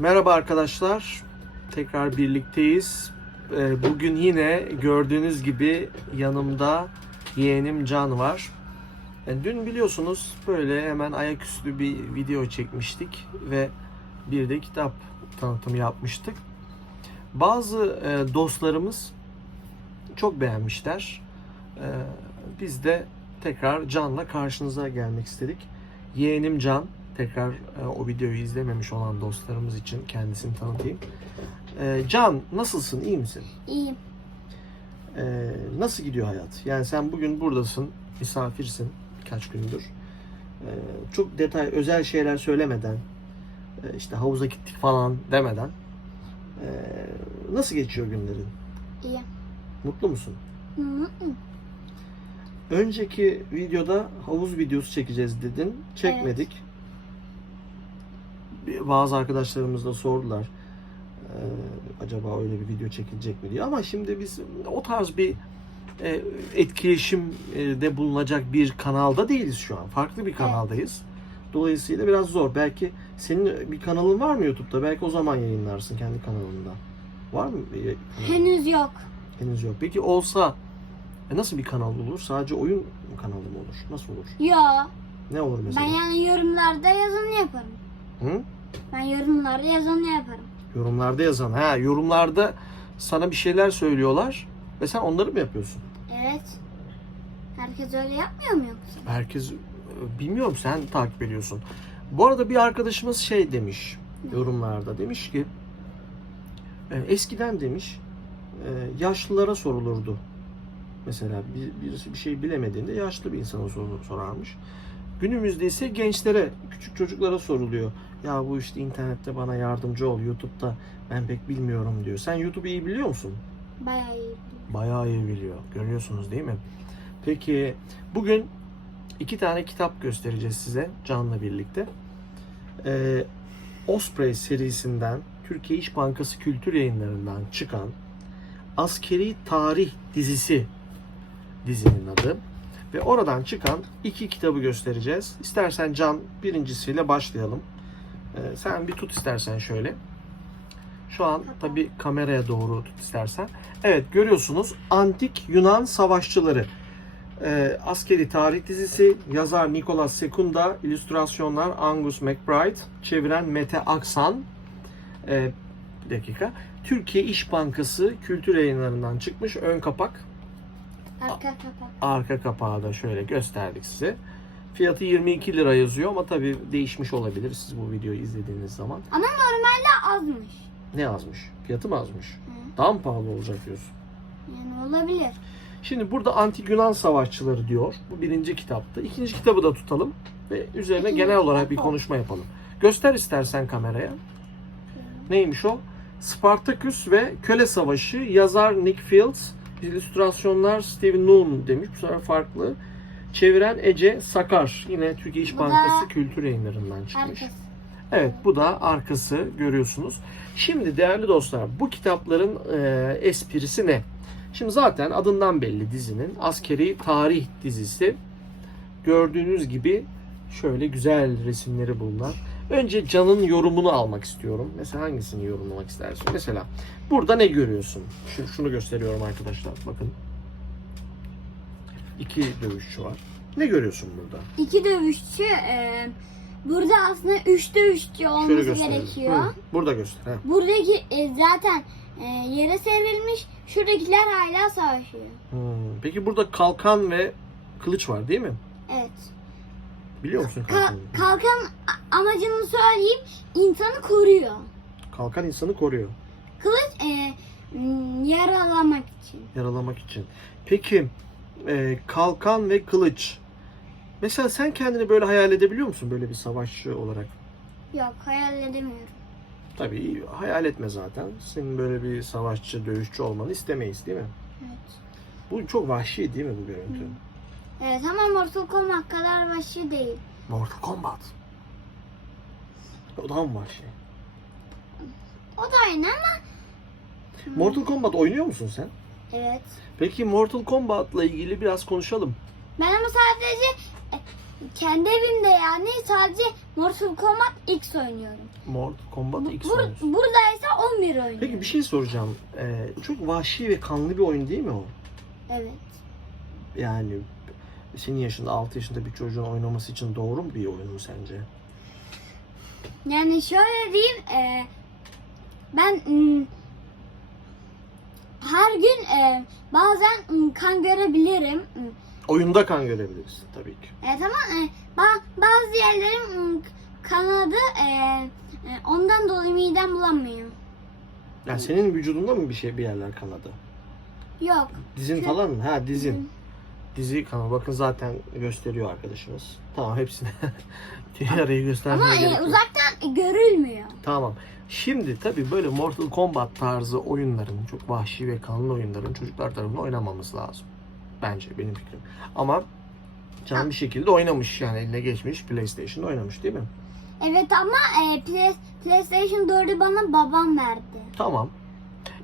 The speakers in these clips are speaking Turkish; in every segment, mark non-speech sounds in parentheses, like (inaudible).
Merhaba arkadaşlar. Tekrar birlikteyiz. Ee, Bugün yine gördüğünüz gibi yanımda yeğenim Can var. Dün biliyorsunuz böyle hemen ayaküstü bir video çekmiştik ve bir de kitap tanıtımı yapmıştık. Bazı e, dostlarımız çok beğenmişler. Ee, Biz de tekrar Can'la karşınıza gelmek istedik. Yeğenim Can, tekrar e, o videoyu izlememiş olan dostlarımız için kendisini tanıtayım. Ee, Can, nasılsın, iyi misin? İyiyim. Ee, nasıl gidiyor hayat? Yani sen bugün buradasın, misafirsin birkaç gündür. Ee, çok detay, özel şeyler söylemeden, e, işte havuza gittik falan demeden e, nasıl geçiyor günlerin? İyi. Mutlu musun? Hı hı. Önceki videoda havuz videosu çekeceğiz dedin. Çekmedik. Bir- Bazı arkadaşlarımız da sordular. "Ee, acaba öyle bir video çekilecek mi diye. Ama şimdi biz o tarz bir e, etkileşimde bulunacak bir kanalda değiliz şu an. Farklı bir kanaldayız. Dolayısıyla biraz zor. Belki senin bir kanalın var mı YouTube'da? Belki o zaman yayınlarsın kendi kanalında. Var mı? Henüz yok. Henüz yok. Peki olsa e, nasıl bir kanal olur? Sadece oyun kanalı mı olur? Nasıl olur? Yo. Ne olur mesela? Ben yani yorumlarda yazanı yaparım. Hı? Ben yorumlarda yazanı yaparım. Yorumlarda yazan. Ha, yorumlarda sana bir şeyler söylüyorlar ve sen onları mı yapıyorsun? Evet. Herkes öyle yapmıyor mu yoksa? Herkes e, bilmiyorum sen takip ediyorsun. Bu arada bir arkadaşımız şey demiş yorumlarda demiş ki e, eskiden demiş e, yaşlılara sorulurdu. Mesela bir, birisi bir şey bilemediğinde yaşlı bir insana sor- sorarmış. Günümüzde ise gençlere, küçük çocuklara soruluyor. Ya bu işte internette bana yardımcı ol, YouTube'da ben pek bilmiyorum diyor. Sen YouTube'u iyi biliyor musun? Bayağı iyi. Bayağı iyi biliyor. Görüyorsunuz değil mi? Peki bugün iki tane kitap göstereceğiz size Can'la birlikte. Ee, Osprey serisinden Türkiye İş Bankası Kültür Yayınları'ndan çıkan Askeri Tarih dizisi dizinin adı. Ve oradan çıkan iki kitabı göstereceğiz. İstersen Can birincisiyle başlayalım. Ee, sen bir tut istersen şöyle. Şu an tabi kameraya doğru tut istersen. Evet görüyorsunuz Antik Yunan Savaşçıları. Ee, askeri tarih dizisi yazar Nicholas Secunda, illüstrasyonlar Angus McBride, çeviren Mete Aksan. Ee, bir dakika. Türkiye İş Bankası kültür yayınlarından çıkmış ön kapak. Arka kapak. Arka kapağı da şöyle gösterdik size. Fiyatı 22 lira yazıyor ama tabi değişmiş olabilir siz bu videoyu izlediğiniz zaman. Ama normalde azmış. Ne yazmış? Fiyatı mı azmış? Hı. Daha mı pahalı olacak diyorsun? Yani olabilir. Şimdi burada Antik Yunan Savaşçıları diyor. Bu birinci kitaptı. İkinci kitabı da tutalım ve üzerine İkinci genel olarak bir konuşma yapalım. Göster istersen kameraya. Neymiş o? Spartacus ve Köle Savaşı. Yazar Nick Fields. illüstrasyonlar Steven Noon demiş. Bu sefer farklı. Çeviren Ece Sakar. Yine Türkiye İş Bu Bankası Kültür Yayınları'ndan çıkmış. Arkası. Evet bu da arkası görüyorsunuz. Şimdi değerli dostlar bu kitapların e, esprisi ne? Şimdi zaten adından belli dizinin askeri tarih dizisi. Gördüğünüz gibi şöyle güzel resimleri bulunan. Önce Can'ın yorumunu almak istiyorum. Mesela hangisini yorumlamak istersin? Mesela burada ne görüyorsun? Şu, şunu gösteriyorum arkadaşlar. Bakın. İki dövüşçü var. Ne görüyorsun burada? İki dövüşçü. e, burada aslında üç dövüşçü olması gösterelim. gerekiyor. Hı, Burada göster. ha. Buradaki e, zaten e, yere serilmiş. Şuradakiler hala savaşıyor. Hmm, Peki burada kalkan ve kılıç var değil mi? Evet. Biliyor musun Ka- kalkanı? kalkan a- amacını söyleyeyim. insanı koruyor. Kalkan insanı koruyor. Kılıç e, m, yaralamak için. Yaralamak için. Peki e, kalkan ve kılıç. Mesela sen kendini böyle hayal edebiliyor musun böyle bir savaşçı olarak? Yok hayal edemiyorum. Tabii hayal etme zaten. Senin böyle bir savaşçı, dövüşçü olmanı istemeyiz değil mi? Evet. Bu çok vahşi değil mi bu görüntü? Evet ama Mortal Kombat kadar vahşi değil. Mortal Kombat. O daha mı vahşi? O da aynı ama Mortal Kombat oynuyor musun sen? Evet. Peki Mortal Kombat'la ilgili biraz konuşalım. Ben ama sadece e, kendi evimde yani sadece Mortal Kombat X oynuyorum. Mortal Kombat X bur- oynuyorsun. buradaysa 11 oynuyorum. Peki bir şey soracağım. Ee, çok vahşi ve kanlı bir oyun değil mi o? Evet. Yani senin yaşında 6 yaşında bir çocuğun oynaması için doğru mu bir oyun mu sence? Yani şöyle diyeyim, e, ben mm, her gün e, bazen mm, kan görebilirim. Oyunda kan görebilirsin tabii ki. Evet ama e, ba- bazı yerlerim mm, kanadı, e, e, ondan dolayı midem bulanmıyor. Yani senin vücudunda mı bir şey bir yerler kanadı? Yok. Dizin Şu- falan mı? Ha dizin. Dizi kanalı. Bakın zaten gösteriyor arkadaşımız. Tamam hepsini. (laughs) Arayı göstermeye Ama e, gerek yok. uzaktan görülmüyor. Tamam. Şimdi tabii böyle Mortal Kombat tarzı oyunların, çok vahşi ve kanlı oyunların çocuklar tarafından oynanmaması lazım. Bence benim fikrim. Ama Can bir şekilde oynamış yani eline geçmiş PlayStation'da oynamış değil mi? Evet ama e, Play- PlayStation 4'ü bana babam verdi. Tamam.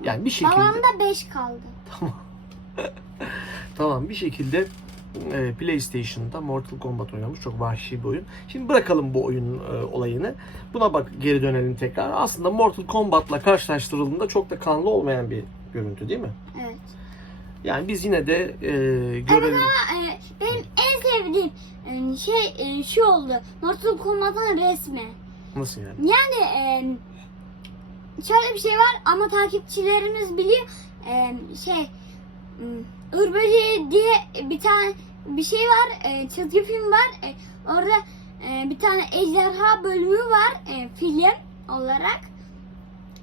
Yani bir şekilde Babamda 5 kaldı. tamam. (laughs) tamam bir şekilde e, PlayStation'da Mortal Kombat oynamış. Çok vahşi bir oyun. Şimdi bırakalım bu oyun e, olayını. Buna bak geri dönelim tekrar. Aslında Mortal Kombat'la karşılaştırıldığında çok da kanlı olmayan bir görüntü değil mi? Evet. Yani biz yine de e, görelim. Ama e, benim en sevdiğim e, şey e, şu oldu. Mortal Kombat'ın resmi. Nasıl yani? Yani e, şöyle bir şey var ama takipçilerimiz biliyor. E, şey Urböceği diye bir tane bir şey var. E, çizgi film var. E, orada e, bir tane ejderha bölümü var. E, film olarak.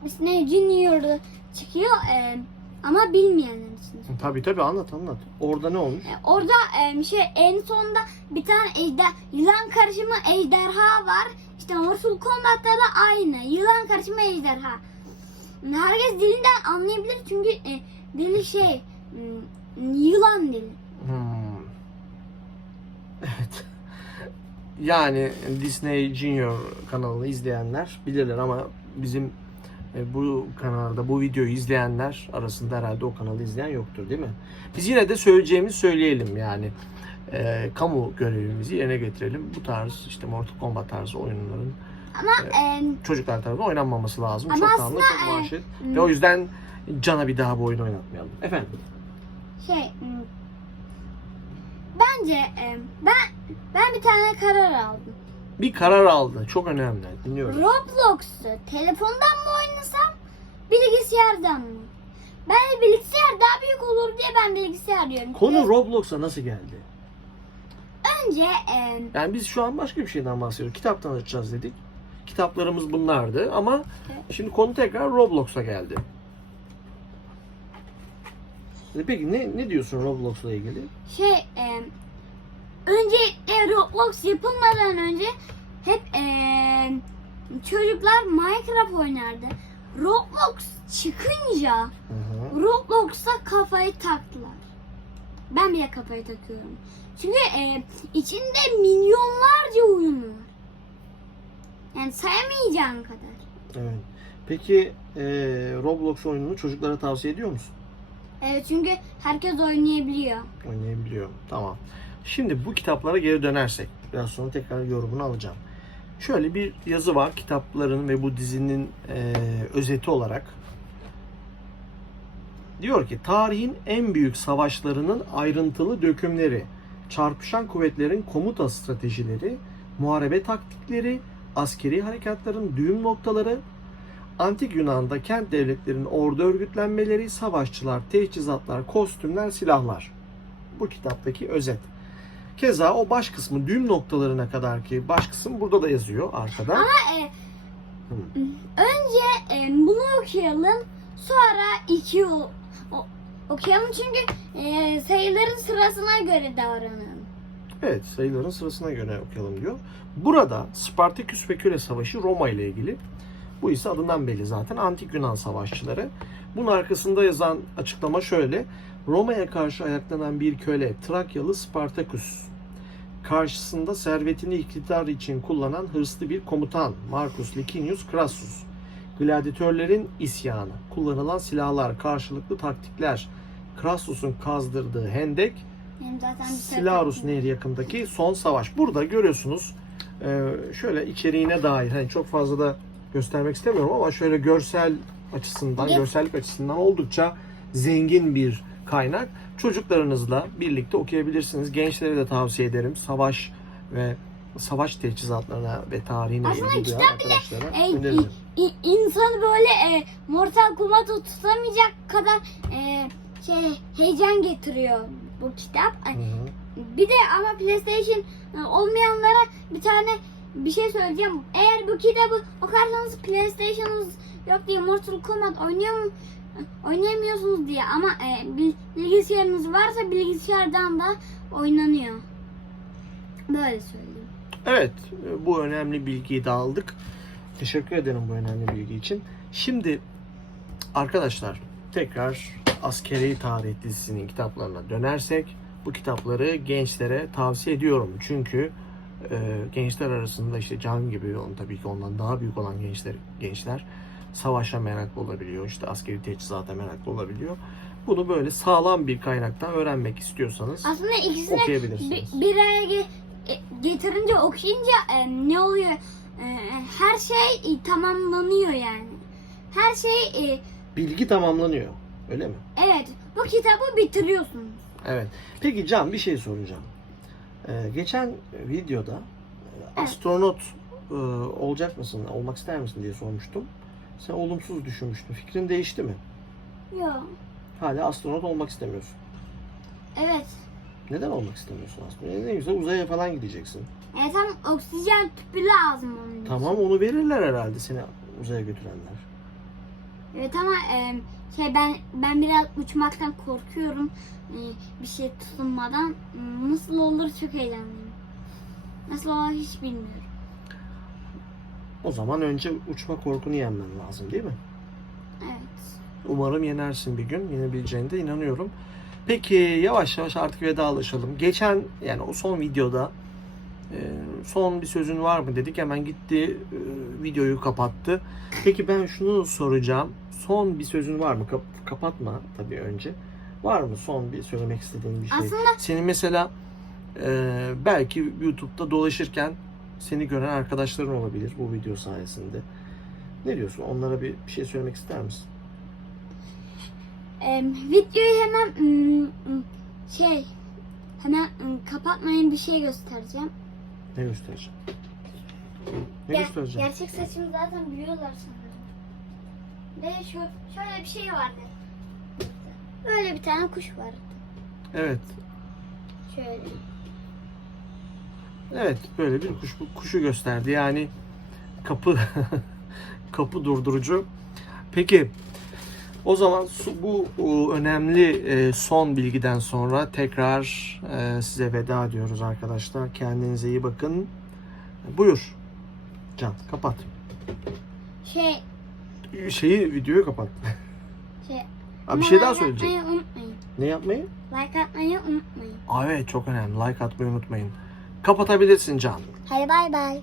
Üstüne Junior çıkıyor. E, ama bilmeyenler için. Tabii tabii anlat anlat. Orada ne olmuş? E, Orada e, şey en sonunda bir tane ejder, yılan karışımı ejderha var. İşte Mortal Kombat'ta da aynı. Yılan karışımı ejderha. Herkes dilinden anlayabilir çünkü e, dili şey m, yılan dili. Hmm. Evet. Yani Disney Junior kanalını izleyenler bilirler ama bizim e, bu kanalda bu videoyu izleyenler arasında herhalde o kanalı izleyen yoktur değil mi? Biz yine de söyleyeceğimizi söyleyelim yani. E, kamu görevimizi yerine getirelim. Bu tarz işte Mortal Kombat tarzı oyunların Ama e, çocuklar tarafından oynanmaması lazım. Ama çok kanlı, çok aslında, e. Ve o yüzden Can'a bir daha bu oyunu oynatmayalım. Efendim? Şey m, bence e, ben ben bir tane karar aldım. Bir karar aldı. Çok önemli. Dinliyorum. Roblox'u telefondan mı oynasam bilgisayardan mı? Ben bilgisayar daha büyük olur diye ben bilgisayar diyorum. Konu Roblox'a nasıl geldi? Önce e, Yani biz şu an başka bir şeyden bahsediyoruz. Kitap tanıtacağız dedik. Kitaplarımız bunlardı ama Evet. şimdi konu tekrar Roblox'a geldi. E Peki ne ne diyorsun Roblox'la ilgili? şey e, öncelikle Roblox yapılmadan önce hep e, çocuklar Minecraft oynardı. Roblox çıkınca Hı hı. Roblox'a kafayı taktılar. Ben bile kafayı takıyorum. Çünkü e, içinde milyonlarca oyun var. Yani sayamayacağın kadar. Evet. Peki e, Roblox oyununu çocuklara tavsiye ediyor musun? Evet çünkü herkes oynayabiliyor. Oynayabiliyor. Tamam. Şimdi bu kitaplara geri dönersek biraz sonra tekrar yorumunu alacağım. Şöyle bir yazı var kitapların ve bu dizinin e, özeti olarak. Diyor ki tarihin en büyük savaşlarının ayrıntılı dökümleri, çarpışan kuvvetlerin komuta stratejileri, muharebe taktikleri, askeri harekatların düğüm noktaları, Antik Yunan'da kent devletlerinin ordu örgütlenmeleri, savaşçılar, teçhizatlar, kostümler, silahlar. Bu kitaptaki özet. Keza o baş kısmı düğüm noktalarına kadar ki baş kısım burada da yazıyor arkada. Ama e, önce e, bunu okuyalım. Sonra iki o, o- okuyalım çünkü e, sayıların sırasına göre davranalım. Evet sayıların sırasına göre okuyalım diyor. Burada Spartaküs ve Köle Savaşı Roma ile ilgili. Bu ise adından belli zaten Antik Yunan savaşçıları. Bunun arkasında yazan açıklama şöyle. Roma'ya karşı ayaklanan bir köle Trakyalı Spartaküs. Karşısında servetini iktidar için kullanan hırslı bir komutan Marcus Licinius Crassus. Gladyatörlerin isyanı, kullanılan silahlar, karşılıklı taktikler, Crassus'un kazdırdığı hendek Silarus Nehri yakındaki son savaş. Burada görüyorsunuz e, şöyle içeriğine dair hani çok fazla da göstermek istemiyorum ama şöyle görsel açısından, Ge- görsellik açısından oldukça zengin bir kaynak. Çocuklarınızla birlikte okuyabilirsiniz. Gençlere de tavsiye ederim. Savaş ve savaş teçhizatlarına ve tarihine Aslında ilgi duyan kitap bile, arkadaşlara e, insanı böyle e, Mortal Kombat'ı tutamayacak kadar e, şey heyecan getiriyor bu kitap. Hı hı. Bir de ama PlayStation e, olmayanlara bir tane bir şey söyleyeceğim. Eğer bu kitabı okursanız PlayStation'ınız yok diye Mortal Kombat oynuyor mu? Oynayamıyorsunuz diye ama e, bil- bilgisayarınız varsa bilgisayardan da oynanıyor. Böyle söyleyeyim. Evet, e, bu önemli bilgiyi de aldık. Teşekkür ederim bu önemli bilgi için. Şimdi arkadaşlar tekrar askeri tarih dizisinin kitaplarına dönersek bu kitapları gençlere tavsiye ediyorum. Çünkü e, gençler arasında işte Can gibi onun tabii ki ondan daha büyük olan gençler gençler savaşa meraklı olabiliyor. işte askeri teçhizata meraklı olabiliyor. Bunu böyle sağlam bir kaynaktan öğrenmek istiyorsanız Aslında ikisini bir, bir araya ge- e, getirince okuyunca e, ne oluyor? E, her şey e, tamamlanıyor yani. Her şey e, Bilgi tamamlanıyor. Öyle mi? evet bu kitabı bitiriyorsunuz. Evet. Peki Can bir şey soracağım. Ee, geçen videoda e, Evet. astronot e, olacak mısın, olmak ister misin diye sormuştum. Sen olumsuz düşünmüştün. Fikrin değişti mi? Yok. Hala astronot olmak istemiyorsun. Evet. Neden olmak istemiyorsun astronot? Ne güzel uzaya falan gideceksin. E, tam oksijen tüpü lazım onun için. Tamam onu verirler herhalde seni uzaya götürenler. Evet ama e, şey ben ben biraz uçmaktan korkuyorum. E, bir şey tutunmadan. Hmm, Nasıl olur çok heyecanlıyım. Nasıl olur hiç bilmiyorum. O zaman önce uçma korkunu yenmen lazım değil mi? Evet. Umarım yenersin bir gün. Yenebileceğine de inanıyorum. Peki yavaş yavaş artık vedalaşalım. Geçen yani o son videoda e, son bir sözün var mı dedik. Hemen gitti e, videoyu kapattı. Peki ben şunu soracağım. Son bir sözün var mı? Kap- kapatma tabii önce. Var mı son bir söylemek istediğin bir şey? Aslında Senin mesela e, belki YouTube'da dolaşırken seni gören arkadaşların olabilir bu video sayesinde. Ne diyorsun? Onlara bir, bir şey söylemek ister misin? e, videoyu hemen şey hemen kapatmayın bir şey göstereceğim. Ne göstereceğim? Ne Ger- göstereceğim? Gerçek saçımı zaten biliyorlar sanırım. Ve şu şöyle bir şey vardı. Böyle bir tane kuş vardı. Evet. Şöyle. Evet böyle bir kuş kuşu gösterdi. Yani kapı (laughs) kapı durdurucu. Peki o zaman bu önemli e, son bilgiden sonra tekrar e, size veda ediyoruz arkadaşlar. Kendinize iyi bakın. Buyur. Can kapat. Şey Şeyi videoyu kapat. şey. Ha, bir şey daha like söyleyecek. atmayı unutmayın. Ne yapmayı? Like atmayı unutmayın. Aa, evet çok önemli. Like atmayı unutmayın. Kapatabilirsin Can. Hadi bay bay.